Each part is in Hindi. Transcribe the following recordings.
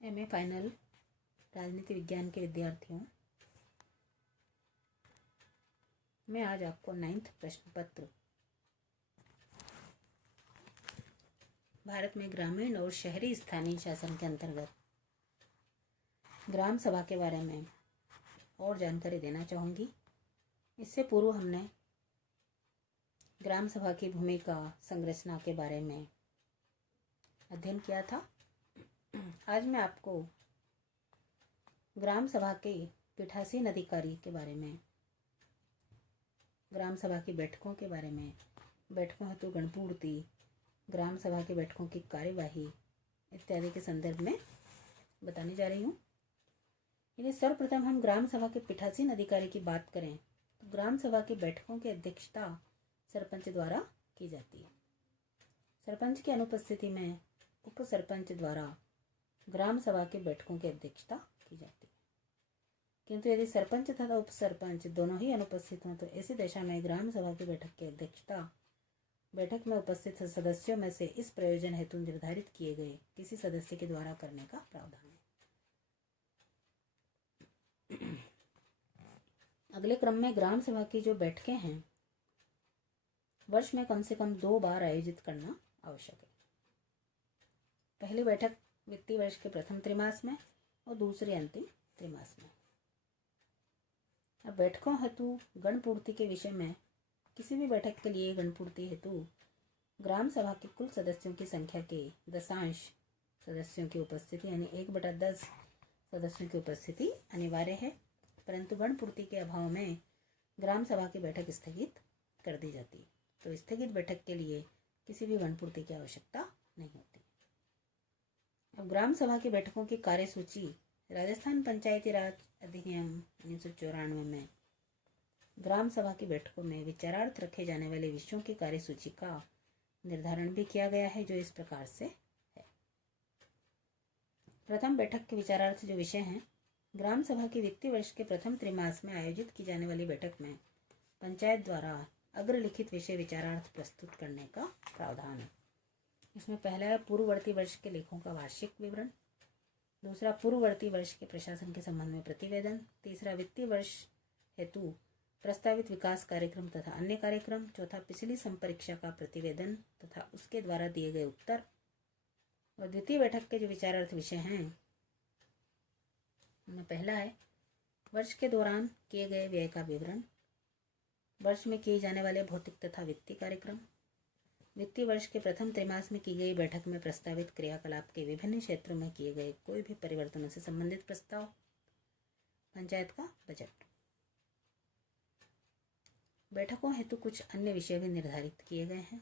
एमए फाइनल राजनीति विज्ञान के विद्यार्थियों, मैं आज आपको 9th प्रश्न पत्र भारत में ग्रामीण और शहरी स्थानीय शासन के अंतर्गत ग्राम सभा के बारे में और जानकारी देना चाहूँगी। इससे पूर्व हमने ग्राम सभा की भूमिका संरचना के बारे में अध्ययन किया था। आज मैं आपको ग्राम सभा के पीठासीन अधिकारी के बारे में, ग्राम सभा की बैठकों के बारे में, बैठकों हेतु गणपूर्ति, ग्राम सभा की बैठकों की कार्यवाही इत्यादि के संदर्भ में बताने जा रही हूँ। यदि सर्वप्रथम हम ग्राम सभा के पीठासीन अधिकारी की बात करें तो ग्राम सभा की बैठकों की अध्यक्षता सरपंच द्वारा की जाती है। सरपंच की अनुपस्थिति में उप सरपंच द्वारा ग्राम सभा की बैठकों की अध्यक्षता की जाती है। किंतु यदि सरपंच तथा उप सरपंच दोनों ही अनुपस्थित हों तो ऐसी दशा में ग्राम सभा की बैठक की अध्यक्षता बैठक में उपस्थित सदस्यों में से इस प्रयोजन हेतु निर्धारित किए गए किसी सदस्य के द्वारा करने का प्रावधान है। अगले क्रम में ग्राम सभा की जो बैठकें हैं वर्ष में कम से कम 2 बार आयोजित करना आवश्यक है। पहली बैठक वित्तीय वर्ष के प्रथम त्रैमास में और दूसरी अंतिम त्रैमास में। अब बैठकों हेतु गणपूर्ति के विषय में किसी भी बैठक के लिए गणपूर्ति हेतु ग्राम सभा के कुल सदस्यों की संख्या के दशांश सदस्यों की उपस्थिति यानी 1/10 सदस्यों की उपस्थिति अनिवार्य है, परंतु गणपूर्ति के अभाव में ग्राम सभा की बैठक स्थगित कर दी जाती है। तो स्थगित बैठक के लिए किसी भी गणपूर्ति की आवश्यकता नहीं होती। अब ग्राम सभा की बैठकों की कार्यसूची राजस्थान पंचायती राज अधिनियम 1994 में ग्राम सभा की बैठकों में विचारार्थ रखे जाने वाले विषयों की कार्यसूची का निर्धारण भी किया गया है, जो इस प्रकार से है। प्रथम बैठक के विचारार्थ जो विषय हैं, ग्राम सभा की वित्तीय वर्ष के प्रथम त्रैमास में आयोजित की जाने वाली बैठक में पंचायत द्वारा अग्रलिखित विषय विचारार्थ प्रस्तुत करने का प्रावधान है। इसमें पहला है पूर्ववर्ती वर्ष के लेखों का वार्षिक विवरण, दूसरा पूर्ववर्ती वर्ष के प्रशासन के संबंध में प्रतिवेदन, तीसरा वित्तीय वर्ष हेतु प्रस्तावित विकास कार्यक्रम तथा अन्य कार्यक्रम, चौथा पिछली संपरीक्षा का प्रतिवेदन तथा उसके द्वारा दिए गए उत्तर। और द्वितीय बैठक के जो विचारार्थ विषय हैं उनमें पहला है वर्ष के दौरान किए गए व्यय का विवरण, वर्ष में किए जाने वाले भौतिक तथा वित्तीय कार्यक्रम, वित्तीय वर्ष के प्रथम त्रैमास में की गई बैठक में प्रस्तावित क्रियाकलाप के विभिन्न क्षेत्रों में किए गए कोई भी परिवर्तनों से संबंधित प्रस्ताव, पंचायत का बजट। बैठकों हेतु कुछ अन्य विषय भी निर्धारित किए गए हैं।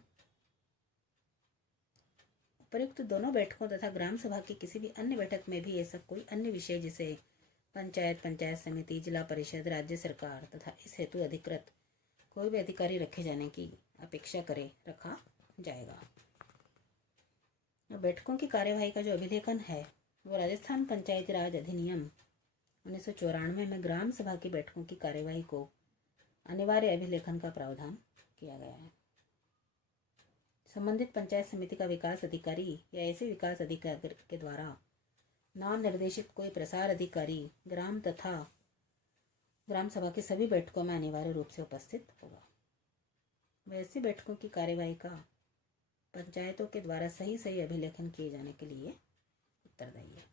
उपयुक्त दोनों बैठकों तथा ग्राम सभा की किसी भी अन्य बैठक में भी ऐसा कोई अन्य विषय जिसे पंचायत, पंचायत समिति, जिला परिषद, राज्य सरकार तथा इस हेतु अधिकृत कोई भी अधिकारी रखे जाने की अपेक्षा करे रखा जाएगा। बैठकों की कार्यवाही का जो अभिलेखन है वो राजस्थान पंचायती राज अधिनियम 1994 में ग्राम सभा की बैठकों की कार्यवाही को अनिवार्य अभिलेखन का प्रावधान किया गया है। संबंधित पंचायत समिति का विकास अधिकारी या ऐसे विकास अधिकारी के द्वारा नाम निर्देशित कोई प्रसार अधिकारी ग्राम तथा ग्राम सभा की सभी बैठकों में अनिवार्य रूप से उपस्थित होगा। वैसी बैठकों की कार्यवाही का पंचायतों के द्वारा सही अभिलेखन किए जाने के लिए उत्तरदायी है।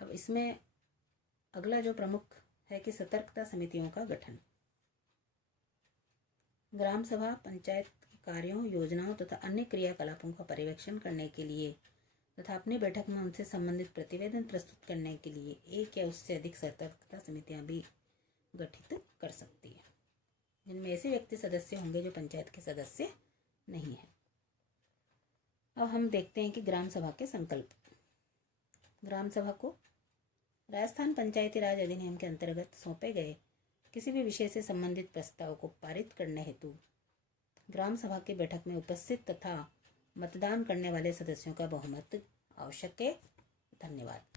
अब इसमें अगला जो प्रमुख है कि सतर्कता समितियों का गठन। ग्राम सभा पंचायत के कार्यों, योजनाओं तथा अन्य क्रियाकलापों का पर्यवेक्षण करने के लिए तथा अपनी बैठक में उनसे संबंधित प्रतिवेदन प्रस्तुत करने के लिए एक या उससे अधिक सतर्कता समितियां भी गठित कर सकती है, जिनमें ऐसे व्यक्ति सदस्य होंगे जो पंचायत के सदस्य नहीं है। अब हम देखते हैं कि ग्राम सभा के संकल्प। ग्राम सभा को राजस्थान पंचायती राज अधिनियम के अंतर्गत सौंपे गए किसी भी विषय से संबंधित प्रस्ताव को पारित करने हेतु ग्राम सभा की बैठक में उपस्थित तथा मतदान करने वाले सदस्यों का बहुमत आवश्यक है। धन्यवाद।